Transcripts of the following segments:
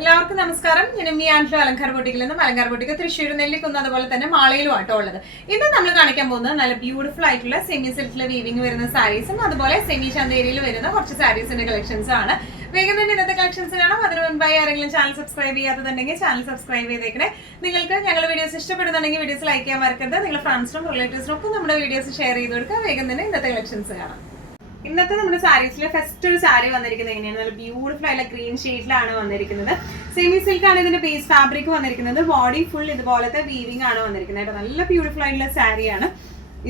എല്ലാവർക്കും നമസ്കാരം. ഞാൻ മീ ആൻഡ്രോ അലങ്കാർ ബൊട്ടിക്കിൽ നിന്നും അലങ്കാർ ബൊട്ടിക്ക് തൃശ്ശൂർ നെല്ലിക്കുന്ന് അതുപോലെ തന്നെ മാളയിലും ആട്ടോ ഉള്ളത്. ഇന്ന് നമ്മൾ കാണിക്കാൻ പോകുന്നത് നല്ല ബ്യൂട്ടിഫുൾ ആയിട്ടുള്ള സെമി സിൽക്കിലെ വീവിംഗ് വരുന്ന സാരീസും അതുപോലെ സെമി ചന്തേരിയിൽ വരുന്ന കുറച്ച് സാരീസിന്റെ കളക്ഷൻസ് ആണ്. വേഗം തന്നെ ഇന്നത്തെ കളക്ഷൻസ് കാണാം. അതിന് മുൻപായി ആരെങ്കിലും ചാനൽ സബ്സ്ക്രൈബ് ചെയ്യാത്തതുണ്ടെങ്കിൽ ചാനൽ സബ്സ്ക്രൈബ് ചെയ്തേക്കണേ. നിങ്ങൾക്ക് ഞങ്ങളുടെ വീഡിയോസ് ഇഷ്ടപ്പെടുന്നുണ്ടെങ്കിൽ വീഡിയോസ് ലൈക്ക് ചെയ്യാൻ മറക്കരുത്. നിങ്ങളുടെ ഫ്രണ്ട്സിനും റിലേറ്റീവ്സിനും ഒക്കെ നമ്മുടെ വീഡിയോസ് ഷെയർ ചെയ്ത് കൊടുക്കുക. വേഗം തന്നെ ഇന്നത്തെ കളക്ഷൻസ് കാണാം. ഇന്നത്തെ നമ്മുടെ സാരീസിലെ ഫസ്റ്റ് ഒരു സാരി വന്നിരിക്കുന്നത് എങ്ങനെയാണ്, നല്ല ബ്യൂട്ടിഫുൾ ആയിട്ടുള്ള ഗ്രീൻ ഷെയ്ഡിലാണ് വന്നിരിക്കുന്നത്. സെമി സിൽക്ക് ആണ് ഇതിന്റെ ബേസ് ഫാബ്രിക് വന്നിരിക്കുന്നത്. ബോഡി ഫുൾ ഇതുപോലത്തെ വീവിംഗ് ആണ് വന്നിരിക്കുന്നത്. നല്ല ബ്യൂട്ടിഫുൾ ആയിട്ടുള്ള സാരിയാണ്.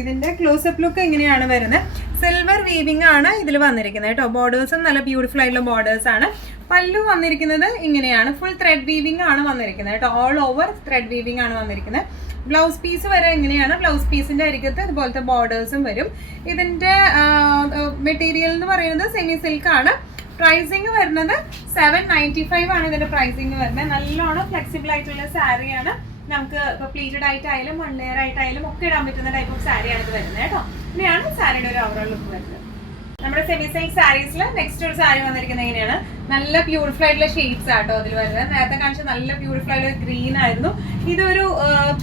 ഇതിന്റെ ക്ലോസപ്പ് ലുക്ക് എങ്ങനെയാണ് വരുന്നത്, സിൽവർ വീവിംഗ് ആണ് ഇതിൽ വന്നിരിക്കുന്നത് കേട്ടോ. ബോർഡേഴ്സും നല്ല ബ്യൂട്ടിഫുൾ ആയിട്ടുള്ള ബോർഡേഴ്സ് ആണ്. പല്ലു വന്നിരിക്കുന്നത് ഇങ്ങനെയാണ്, ഫുൾ ത്രെഡ് വീവിംഗ് ആണ് വന്നിരിക്കുന്നത് കേട്ടോ. ഓൾ ഓവർ ത്രെഡ് വീവിംഗ് ആണ് വന്നിരിക്കുന്നത്. ബ്ലൗസ് പീസ് വരെ എങ്ങനെയാണ്, ബ്ലൗസ് പീസിന്റെ അരികത്ത് ഇതുപോലത്തെ ബോർഡേഴ്സും വരും. ഇതിന്റെ മെറ്റീരിയൽ എന്ന് പറയുന്നത് സെമി സിൽക്ക് ആണ്. പ്രൈസിങ് വരുന്നത് 795 ആണ് ഇതിന്റെ പ്രൈസിങ് വരുന്നത്. നല്ലോണം ഫ്ലെക്സിബിൾ ആയിട്ടുള്ള സാരിയാണ്. നമുക്ക് ഇപ്പൊ പ്ലീറ്റഡ് ആയിട്ടായാലും 1 ലെയർ ആയിട്ടായാലും ഒക്കെ ഇടാൻ പറ്റുന്ന ടൈപ്പ് ഓഫ് സാരിയാണ് ഇത് വരുന്നത് കേട്ടോ. ഇങ്ങനെയാണ് സാരിയുടെ ഒരു ഓവറോൾ ലുക്ക് വരുന്നത്. നമ്മുടെ സെമി സിൽക്ക് സാരീസിൽ നെക്സ്റ്റ് ഒരു സാരി വന്നിരിക്കുന്നത് എങ്ങനെയാണ്, നല്ല ബ്യൂട്ടിഫുൾ ആയിട്ടുള്ള ഷെയ്ഡ്സ് ആട്ടോ അതിൽ വരുന്നത്. നേരത്തെ കാണിച്ച നല്ല ബ്യൂട്ടിഫുൾ ആയിട്ടുള്ള ഗ്രീൻ ആയിരുന്നു. ഇതൊരു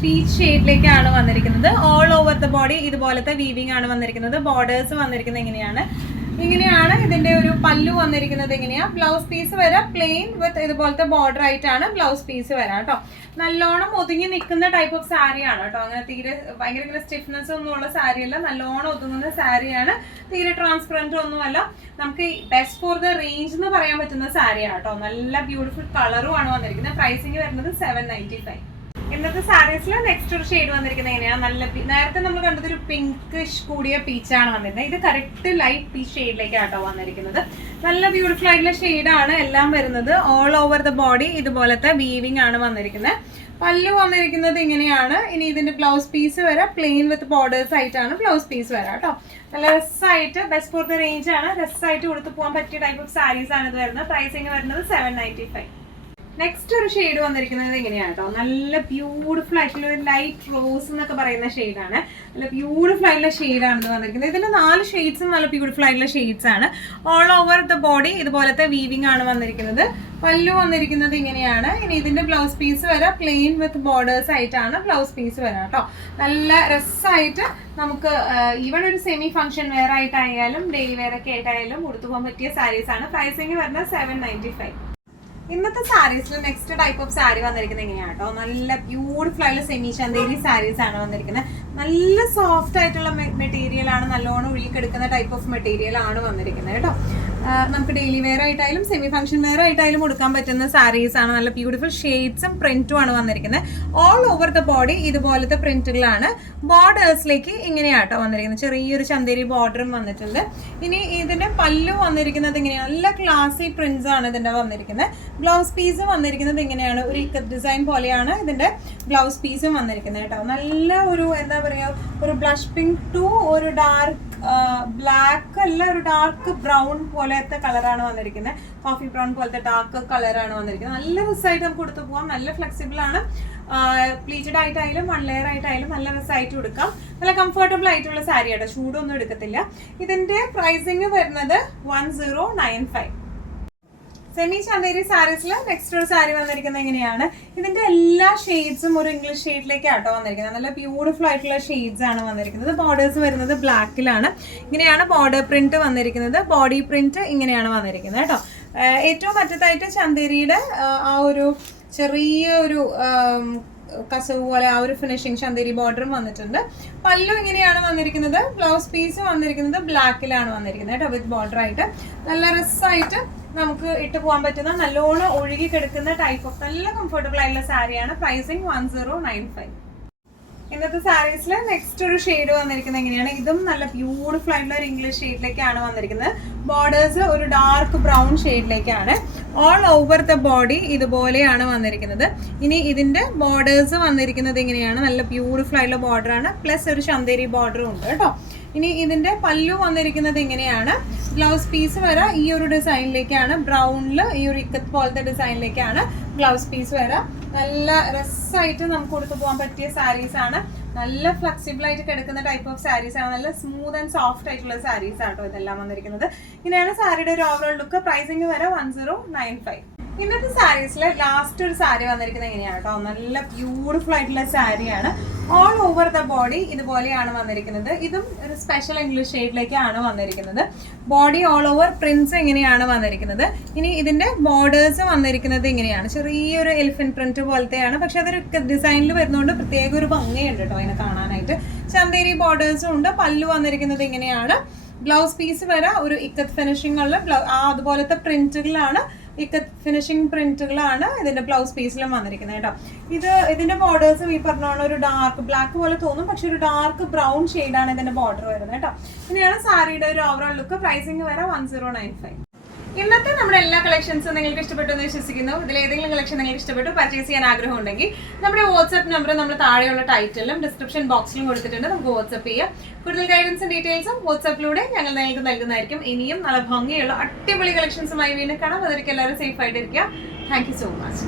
പീച്ച് ഷെയ്ഡിലേക്കാണ് വന്നിരിക്കുന്നത്. ഓൾ ഓവർ ദ ബോഡി ഇതുപോലത്തെ വീവിംഗ് ആണ് വന്നിരിക്കുന്നത്. ബോർഡേഴ്സ് വന്നിരിക്കുന്നത് ഇങ്ങനെയാണ് ഇതിന്റെ ഒരു പല്ലു വന്നിരിക്കുന്നത്. എങ്ങനെയാ, ബ്ലൗസ് പീസ് വരെ പ്ലെയിൻ വിത്ത് ഇതുപോലത്തെ ബോർഡർ ആയിട്ടാണ് ബ്ലൗസ് പീസ് വരാം കേട്ടോ. നല്ലോണം ഒതുങ്ങി നിൽക്കുന്ന ടൈപ്പ് ഓഫ് സാരിയാണ് കേട്ടോ. അങ്ങനെ തീരെ ഭയങ്കര സ്റ്റിഫ്നെസ് ഒന്നും ഉള്ള സാരിയല്ല, നല്ലോണം ഒതുങ്ങുന്ന സാരിയാണ്. തീരെ ട്രാൻസ്പെറന്റ് ഒന്നുമല്ല. നമുക്ക് ബെസ്റ്റ് ഫോർ ദ റേഞ്ച് എന്ന് പറയാൻ പറ്റുന്ന സാരിയാണ് കേട്ടോ. നല്ല ബ്യൂട്ടിഫുൾ കളറും ആണ് വന്നിരിക്കുന്നത്. പ്രൈസിങ് വരുന്നത് 795. ഇന്നത്തെ സാരീസിൽ നെക്സ്റ്റ് ഒരു ഷെയ്ഡ് വന്നിരിക്കുന്നത് എങ്ങനെയാണ്, നല്ല നേരത്തെ നമ്മൾ കണ്ടത് ഒരു പിങ്കിഷ് കൂടിയ പീച്ചാണ് വന്നിരുന്നത്. ഇത് കറക്റ്റ് ലൈറ്റ് പീച്ച് ഷെയ്ഡിലേക്കാട്ടോ വന്നിരിക്കുന്നത്. നല്ല ബ്യൂട്ടിഫുൾ ആയിട്ടുള്ള ഷെയ്ഡാണ് എല്ലാം വരുന്നത്. ഓൾ ഓവർ ദ ബോഡി ഇതുപോലത്തെ വീവിംഗ് ആണ് വന്നിരിക്കുന്നത്. പല്ലു വന്നിരിക്കുന്നത് ഇങ്ങനെയാണ്. ഇനി ഇതിന്റെ ബ്ലൗസ് പീസ് വരെ പ്ലെയിൻ വിത്ത് ബോർഡേഴ്സ് ആയിട്ടാണ് ബ്ലൗസ് പീസ് വരാം കേട്ടോ. നല്ല രസമായിട്ട് ബെസ്റ്റ് ഫോർ ദ റേഞ്ച് ആണ്. രസമായിട്ട് കൊടുത്തു പോകാൻ പറ്റിയ ടൈപ്പ് ഓഫ് സാരീസ് ആണ് ഇത് വരുന്നത്. പ്രൈസിങ് വരുന്നത് 795. നെക്സ്റ്റ് ഒരു ഷെയ്ഡ് വന്നിരിക്കുന്നത് എങ്ങനെയാണ് കേട്ടോ, നല്ല ബ്യൂട്ടിഫുൾ ആയിട്ടുള്ള ഒരു ലൈറ്റ് റോസ് എന്നൊക്കെ പറയുന്ന ഷെയ്ഡാണ്. നല്ല ബ്യൂട്ടിഫുൾ ആയിട്ടുള്ള ഷെയ്ഡാണ് ഇത് വന്നിരിക്കുന്നത്. ഇതിന്റെ 4 ഷെയ്ഡ്സും നല്ല ബ്യൂട്ടിഫുൾ ആയിട്ടുള്ള ഷെയ്ഡ്സ് ആണ്. ഓൾ ഓവർ ദ ബോഡി ഇതുപോലത്തെ വീവിംഗ് ആണ് വന്നിരിക്കുന്നത്. പല്ലു വന്നിരിക്കുന്നത് ഇങ്ങനെയാണ്. ഇനി ഇതിന്റെ ബ്ലൗസ് പീസ് വരെ പ്ലെയിൻ വിത്ത് ബോർഡേഴ്സ് ആയിട്ടാണ് ബ്ലൗസ് പീസ് വരാം കേട്ടോ. നല്ല രസമായിട്ട് നമുക്ക് ഈവൺ ഒരു സെമി ഫംഗ്ഷൻ വെയർ ആയിട്ടായാലും ഡെയിലി വെയർ ഒക്കെ ആയിട്ടായാലും കൊടുത്തു പോകാൻ പറ്റിയ സാരീസ് ആണ്. പ്രൈസിങ് വരുന്നത് 795. ഇന്നത്തെ സാരീസിൽ നെക്സ്റ്റ് ടൈപ്പ് ഓഫ് സാരി വന്നിരിക്കുന്നത് എങ്ങനെയാണ് കേട്ടോ, നല്ല ബ്യൂട്ടിഫുൾ ആയിട്ടുള്ള സെമി ചന്തേരി സാരീസ് ആണ് വന്നിരിക്കുന്നത്. നല്ല സോഫ്റ്റ് ആയിട്ടുള്ള മെറ്റീരിയൽ ആണ്, നല്ലോണം ഒഴുകിക്കെടുക്കുന്ന ടൈപ്പ് ഓഫ് മെറ്റീരിയൽ ആണ് വന്നിരിക്കുന്നത് കേട്ടോ. നമുക്ക് ഡെയിലി വെയർ ആയിട്ടായാലും സെമി ഫംഗ്ഷൻ വെയർ ആയിട്ടായാലും കൊടുക്കാൻ പറ്റുന്ന സാരീസ് ആണ്. നല്ല ബ്യൂട്ടിഫുൾ ഷെയ്ഡ്സും പ്രിന്റും ആണ് വന്നിരിക്കുന്നത്. ഓൾ ഓവർ ദ ബോഡി ഇതുപോലത്തെ പ്രിന്റുകളാണ്. ബോർഡേഴ്സിലേക്ക് ഇങ്ങനെയാട്ടോ വന്നിരിക്കുന്നത്. ചെറിയൊരു ചന്തേരി ബോർഡറും വന്നിട്ടുണ്ട്. ഇനി ഇതിന്റെ പല്ലു വന്നിരിക്കുന്നത് ഇങ്ങനെയാണ്, നല്ല ക്ലാസി പ്രിന്റ്സ് ആണ് ഇതിന്റെ വന്നിരിക്കുന്നത്. ബ്ലൗസ് പീസ് വന്നിരിക്കുന്നത് ഇങ്ങനെയാണ്, ഒരു ഇക്കത്ത് ഡിസൈൻ പോലെയാണ് ഇതിന്റെ ബ്ലൗസ് പീസും വന്നിരിക്കുന്നത് കേട്ടോ. നല്ല ഒരു എന്താ പറയാ, ഒരു ബ്ലഷ് പിങ്ക് ടു ഒരു ഡാർക്ക് ബ്ലാക്ക് അല്ല, ഒരു ഡാർക്ക് ബ്രൗൺ പോലത്തെ കളറാണ് വന്നിരിക്കുന്നത്. കോഫി ബ്രൗൺ പോലത്തെ ഡാർക്ക് കളറാണ് വന്നിരിക്കുന്നത്. നല്ല രസമായിട്ട് നമുക്ക് കൊടുത്തു പോകാം. നല്ല ഫ്ലെക്സിബിൾ ആണ്. പ്ലീറ്റഡ് ആയിട്ടായാലും 1 ലെയർ ആയിട്ടായാലും നല്ല രസമായിട്ട് കൊടുക്കാം. നല്ല കംഫർട്ടബിൾ ആയിട്ടുള്ള സാരി ആട്ടോ, ചൂടൊന്നും എടുക്കത്തില്ല. ഇതിന്റെ പ്രൈസിങ് വരുന്നത് 1095. സെമി ചന്തേരി സാരീസിൽ നെക്സ്റ്റ് ഒരു സാരി വന്നിരിക്കുന്നത് എങ്ങനെയാണ്, ഇതിന്റെ എല്ലാ ഷെയ്ഡ്സും ഒരു ഇംഗ്ലീഷ് ഷെയ്ഡിലേക്കാട്ടോ വന്നിരിക്കുന്നത്. നല്ല ബ്യൂട്ടിഫുൾ ആയിട്ടുള്ള ഷെയ്ഡ്സ് ആണ് വന്നിരിക്കുന്നത്. ബോർഡേഴ്സ് വരുന്നത് ബ്ലാക്കിലാണ്. ഇങ്ങനെയാണ് ബോർഡർ പ്രിന്റ് വന്നിരിക്കുന്നത്. ബോഡി പ്രിന്റ് ഇങ്ങനെയാണ് വന്നിരിക്കുന്നത് കേട്ടോ. ഏറ്റവും അറ്റത്തായിട്ട് ചന്തേരിയുടെ ആ ഒരു ചെറിയ ഒരു കസവ് പോലെ ആ ഒരു ഫിനിഷിങ് ചന്തേരി ബോർഡറും വന്നിട്ടുണ്ട്. പല്ലു ഇങ്ങനെയാണ് വന്നിരിക്കുന്നത്. ബ്ലൗസ് പീസ് വന്നിരിക്കുന്നത് ബ്ലാക്കിലാണ് വന്നിരിക്കുന്നത് കേട്ടോ, വിത്ത് ബോർഡർ ആയിട്ട്. നല്ല രസമായിട്ട് നമുക്ക് ഇട്ട് പോകാൻ പറ്റുന്ന നല്ലോണം ഒഴുകി കിടക്കുന്ന ടൈപ്പ് ഓഫ് നല്ല കംഫർട്ടബിൾ ആയിട്ടുള്ള സാരിയാണ്. പ്രൈസിങ് 1095. ഇന്നത്തെ സാരീസിൽ നെക്സ്റ്റ് ഒരു ഷെയ്ഡ് വന്നിരിക്കുന്നത് എങ്ങനെയാണ്, ഇതും നല്ല ബ്യൂട്ടിഫുൾ ആയിട്ടുള്ള ഒരു ഇംഗ്ലീഷ് ഷെയ്ഡിലേക്കാണ് വന്നിരിക്കുന്നത്. ബോർഡേഴ്സ് ഒരു ഡാർക്ക് ബ്രൗൺ ഷെയ്ഡിലേക്കാണ്. ഓൾ ഓവർ ദ ബോഡി ഇതുപോലെയാണ് വന്നിരിക്കുന്നത്. ഇനി ഇതിന്റെ ബോർഡേഴ്സ് വന്നിരിക്കുന്നത് ഇങ്ങനെയാണ്, നല്ല ബ്യൂട്ടിഫുൾ ആയിട്ടുള്ള ബോർഡർ ആണ്. പ്ലസ് ഒരു ചന്തേരി ബോർഡറും ഉണ്ട് കേട്ടോ. ഇനി ഇതിന്റെ പല്ലു വന്നിരിക്കുന്നത് ഇങ്ങനെയാണ്. ബ്ലൗസ് പീസ് വരെ ഈ ഒരു ഡിസൈനിലേക്കാണ്, ബ്രൗണിൽ ഈ ഒരു ഇക്കത്ത് പോലത്തെ ഡിസൈനിലേക്കാണ് ബ്ലൗസ് പീസ് വരെ. നല്ല രസമായിട്ട് നമുക്ക് കൊടുത്തു പോകാൻ പറ്റിയ സാരീസ് ആണ്. നല്ല ഫ്ലെക്സിബിൾ ആയിട്ട് കിടക്കുന്ന ടൈപ്പ് ഓഫ് സാരീസ് ആണ്. നല്ല സ്മൂത്ത് ആൻഡ് സോഫ്റ്റ് ആയിട്ടുള്ള സാരീസ് ആട്ടോ ഇതെല്ലാം വന്നിരിക്കുന്നത്. ഇങ്ങനെയാണ് സാരിയുടെ ഒരു ഓവറോൾ ലുക്ക്. പ്രൈസിങ് വരെ 1095. ഇന്നത്തെ സാരീസിൽ ലാസ്റ്റ് ഒരു സാരി വന്നിരിക്കുന്നത് എങ്ങനെയാണ് കേട്ടോ, നല്ല ബ്യൂട്ടിഫുൾ ആയിട്ടുള്ള സാരിയാണ്. ഓൾ ഓവർ ദ ബോഡി ഇതുപോലെയാണ് വന്നിരിക്കുന്നത്. ഇതും ഒരു സ്പെഷ്യൽ ഇംഗ്ലീഷ് ഷെയ്ഡിലേക്കാണ് വന്നിരിക്കുന്നത്. ബോഡി ഓൾ ഓവർ പ്രിന്റ്സ് ഇങ്ങനെയാണ് വന്നിരിക്കുന്നത്. ഇനി ഇതിന്റെ ബോർഡേഴ്സ് വന്നിരിക്കുന്നത് ഇങ്ങനെയാണ്, ചെറിയൊരു എലിഫന്റ് പ്രിന്റ് പോലത്തെയാണ്, പക്ഷെ അതൊരു ഡിസൈനിൽ വരുന്നതുകൊണ്ട് പ്രത്യേക ഒരു ഭംഗിയുണ്ട് കേട്ടോ അതിനെ കാണാനായിട്ട്. ചന്തേരി ബോർഡേഴ്സും ഉണ്ട്. പല്ലു വന്നിരിക്കുന്നത് ഇങ്ങനെയാണ്. ബ്ലൗസ് പീസ് വരെ ഒരു ഇക്കത്ത് ഫിനിഷിംഗ് ഉള്ള അതുപോലത്തെ പ്രിന്റുകളാണ്, ഇക്കത്ത് ഫിനിഷിംഗ് പ്രിന്റുകളാണ് ഇതിന്റെ ബ്ലൗസ് പീസിലും വന്നിരിക്കുന്നത് കേട്ടോ. ഇതിന്റെ ബോർഡേഴ്സും ഈ പറഞ്ഞോളം ഒരു ഡാർക്ക് ബ്ലാക്ക് പോലെ തോന്നും, പക്ഷെ ഒരു ഡാർക്ക് ബ്രൗൺ ഷെയ്ഡാണ് ഇതിന്റെ ബോർഡർ വരുന്നത് കേട്ടോ. ഇങ്ങനെയാണ് സാരിയുടെ ഒരു ഓവറോൾ ലുക്ക്. പ്രൈസിങ് വരെ 1095. ഇന്നത്തെ നമ്മുടെ എല്ലാ കളക്ഷൻസും നിങ്ങൾക്ക് ഇഷ്ടപ്പെട്ടു എന്ന് വിശ്വസിക്കുന്നു. ഇതിൽ ഏതെങ്കിലും കളക്ഷൻ നിങ്ങൾക്ക് ഇഷ്ടപ്പെട്ടു പർച്ചേസ് ചെയ്യാൻ ആഗ്രഹം ഉണ്ടെങ്കിൽ നമ്മുടെ വാട്സ്ആപ്പ് നമ്പർ നമ്മൾ താഴെയുള്ള ടൈറ്റിലും ഡിസ്ക്രിപ്ഷൻ ബോക്സിലും കൊടുത്തിട്ടുണ്ട്, നമുക്ക് വാട്സ്ആപ്പ് ചെയ്യാം. കൂടുതൽ ഗൈഡൻസും ഡീറ്റെയിൽസും വാട്സ്ആപ്പിലൂടെ ഞങ്ങൾ നിങ്ങൾക്ക് നൽകുന്നതായിരിക്കും. ഇനിയും നല്ല ഭംഗിയുള്ള അടിപൊളി കളക്ഷൻസുമായി വീണ്ടും കാണാം. അതൊരിക്കലും എല്ലാവരും സേഫ് ആയിട്ടിരിക്കുക. Thank you so much.